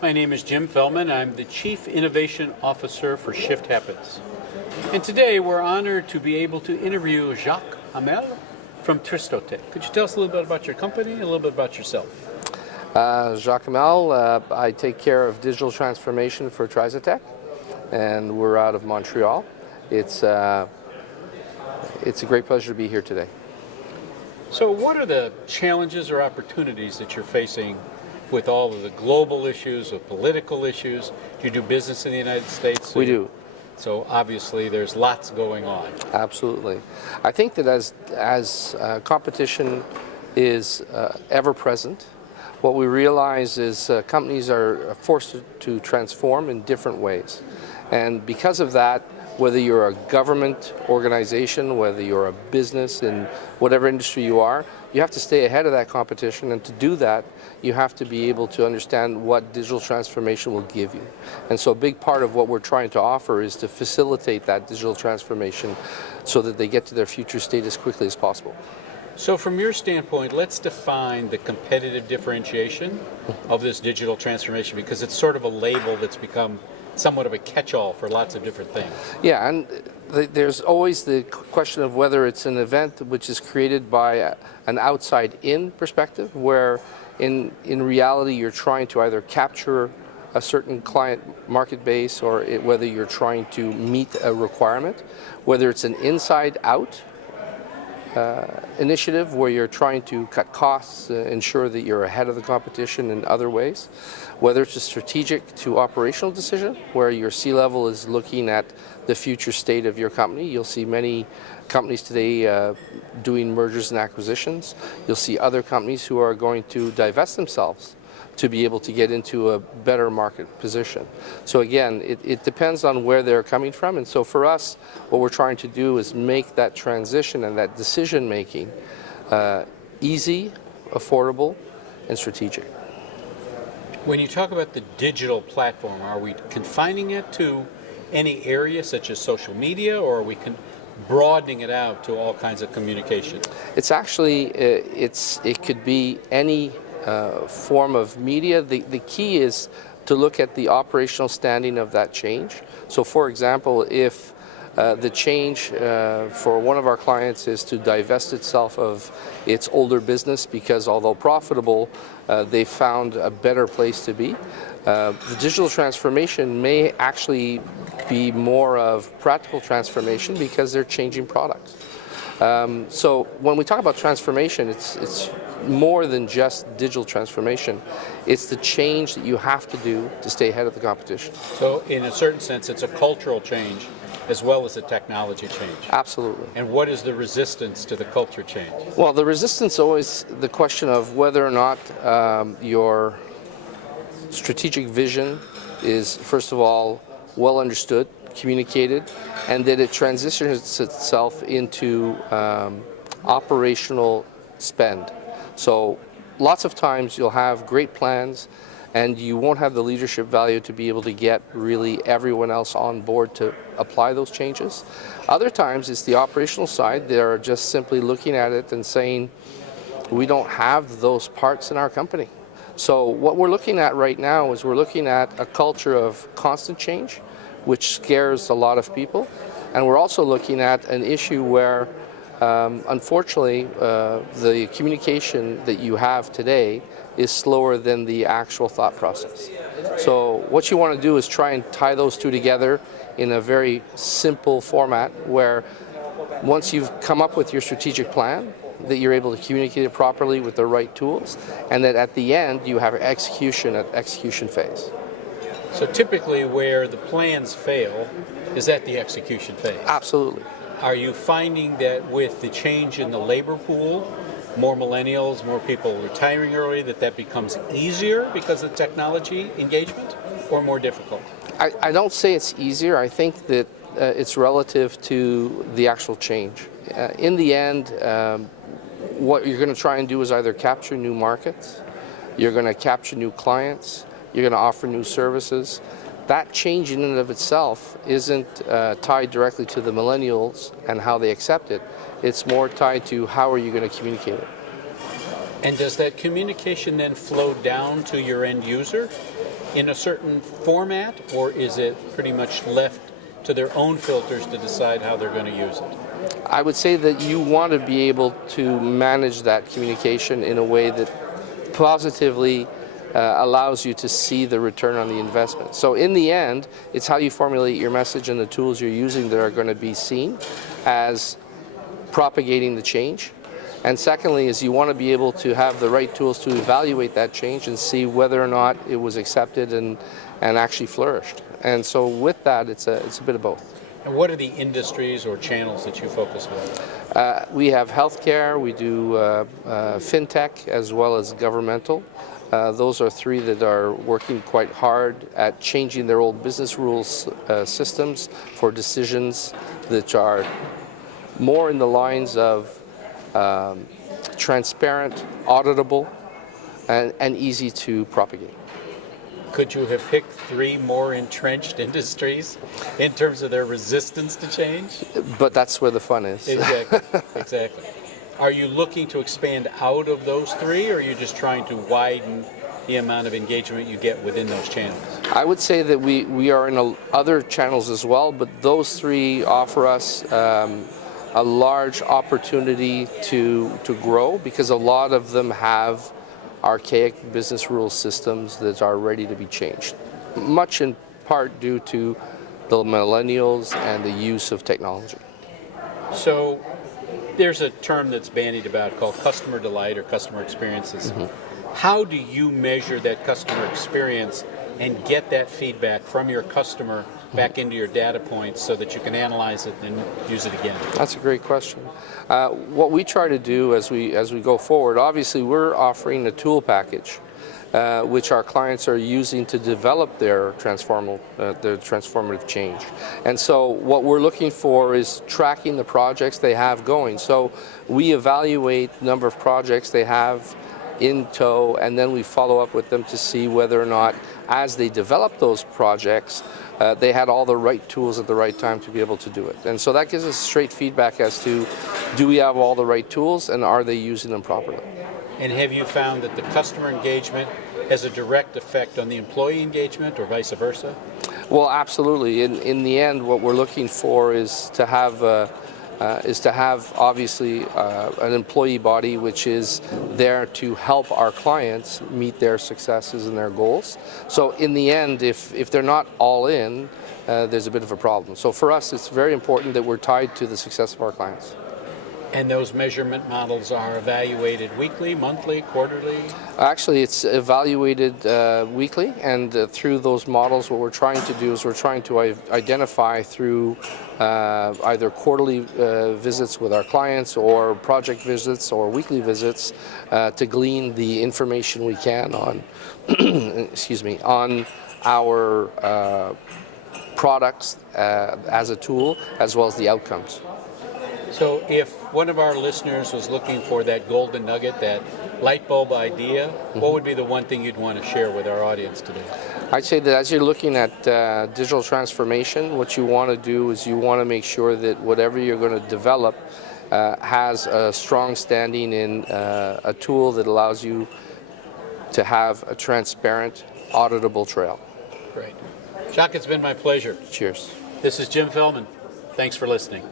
My name is Jim Fellman. I'm the Chief Innovation Officer for Shift Happens. And today we're honored to be able to interview Jacques Hamel from Trisotech. Could you tell us a little bit about your company and a little bit about yourself? Jacques Hamel, I take care of digital transformation for Trisotech, and we're out of Montreal. It's a great pleasure to be here today. So what are the challenges or opportunities that you're facing with all of the global issues, of political issues? Do you do business in the United States? We do. So obviously there's lots going on. Absolutely. I think that as competition is ever present, what we realize is companies are forced to transform in different ways. And because of that, whether you're a government organization, whether you're a business in whatever industry you are, you have to stay ahead of that competition, and to do that, you have to be able to understand what digital transformation will give you. And so a big part of what we're trying to offer is to facilitate that digital transformation so that they get to their future state as quickly as possible. So from your standpoint, let's define the competitive differentiation of this digital transformation, because it's sort of a label that's become somewhat of a catch-all for lots of different things. Yeah, and there's always the question of whether it's an event which is created by an outside-in perspective, where in reality you're trying to either capture a certain client market base, or whether you're trying to meet a requirement, whether it's an inside-out initiative where you're trying to cut costs, ensure that you're ahead of the competition in other ways, whether it's a strategic to operational decision where your C-level is looking at the future state of your company. You'll see many companies today doing mergers and acquisitions. You'll see other companies who are going to divest themselves to be able to get into a better market position. So again, it depends on where they're coming from. And so for us, what we're trying to do is make that transition and that decision making easy, affordable, and strategic. When you talk about the digital platform, are we confining it to any area such as social media, or are we broadening it out to all kinds of communication? It's actually, it could be any form of media. The key is to look at the operational standing of that change. So for example, if the change for one of our clients is to divest itself of its older business because although profitable, they found a better place to be, the digital transformation may actually be more of practical transformation because they're changing products. So when we talk about transformation, it's more than just digital transformation. It's the change that you have to do to stay ahead of the competition. So in a certain sense, it's a cultural change as well as a technology change. Absolutely. And what is the resistance to the culture change? Well, the resistance is always the question of whether or not your strategic vision is, first of all, well understood, communicated, and that it transitions itself into operational spend. So lots of times you'll have great plans and you won't have the leadership value to be able to get really everyone else on board to apply those changes. Other times it's the operational side. They're just simply looking at it and saying, we don't have those parts in our company. So what we're looking at right now is we're looking at a culture of constant change, which scares a lot of people. And we're also looking at an issue where unfortunately, the communication that you have today is slower than the actual thought process. So what you want to do is try and tie those two together in a very simple format where once you've come up with your strategic plan, that you're able to communicate it properly with the right tools, and that at the end you have execution at execution phase. So typically where the plans fail is at the execution phase. Absolutely. Are you finding that with the change in the labor pool, more millennials, more people retiring early, that becomes easier because of technology engagement, or more difficult? I don't say it's easier. I think that it's relative to the actual change. In the end, what you're going to try and do is either capture new markets, you're going to capture new clients, you're going to offer new services. That change in and of itself isn't tied directly to the millennials and how they accept it. It's more tied to how are you going to communicate it. And does that communication then flow down to your end user? in a certain format, or is it pretty much left to their own filters to decide how they're going to use it? I would say that you want to be able to manage that communication in a way that positively allows you to see the return on the investment. So in the end, it's how you formulate your message and the tools you're using that are going to be seen as propagating the change. And secondly is you want to be able to have the right tools to evaluate that change and see whether or not it was accepted and actually flourished. And so with that, it's a bit of both. And what are the industries or channels that you focus on? We have healthcare, we do fintech, as well as governmental. Those are three that are working quite hard at changing their old business rules systems for decisions that are more in the lines of transparent, auditable, and easy to propagate. Could you have picked three more entrenched industries in terms of their resistance to change? But that's where the fun is. Exactly, exactly. Are you looking to expand out of those three, or are you just trying to widen the amount of engagement you get within those channels? I would say that we are in other channels as well, but those three offer us a large opportunity to grow, because a lot of them have archaic business rule systems that are ready to be changed, much in part due to the millennials and the use of technology. So there's a term that's bandied about called customer delight or customer experiences. How do you measure that customer experience and get that feedback from your customer back into your data points so that you can analyze it and use it again? That's a great question. What we try to do as we go forward, obviously we're offering a tool package which our clients are using to develop their transformative change. And so what we're looking for is tracking the projects they have going. So we evaluate the number of projects they have in tow, and then we follow up with them to see whether or not, as they develop those projects, they had all the right tools at the right time to be able to do it. And so that gives us straight feedback as to, do we have all the right tools and are they using them properly? And have you found that the customer engagement has a direct effect on the employee engagement or vice versa? Well, absolutely. In the end, what we're looking for is to have obviously an employee body which is there to help our clients meet their successes and their goals. So in the end, if they're not all in, there's a bit of a problem. So for us, it's very important that we're tied to the success of our clients. And those measurement models are evaluated weekly, monthly, quarterly? Actually, it's evaluated weekly, and through those models, what we're trying to do is we're trying to identify through either quarterly visits with our clients or project visits or weekly visits to glean the information we can on, excuse me, on our products as a tool, as well as the outcomes. So if one of our listeners was looking for that golden nugget, that light bulb idea, what would be the one thing you'd want to share with our audience today? I'd say that as you're looking at digital transformation, what you want to do is you want to make sure that whatever you're going to develop has a strong standing in a tool that allows you to have a transparent, auditable trail. Great. Jacques, it's been my pleasure. Cheers. This is Jim Feldman. Thanks for listening.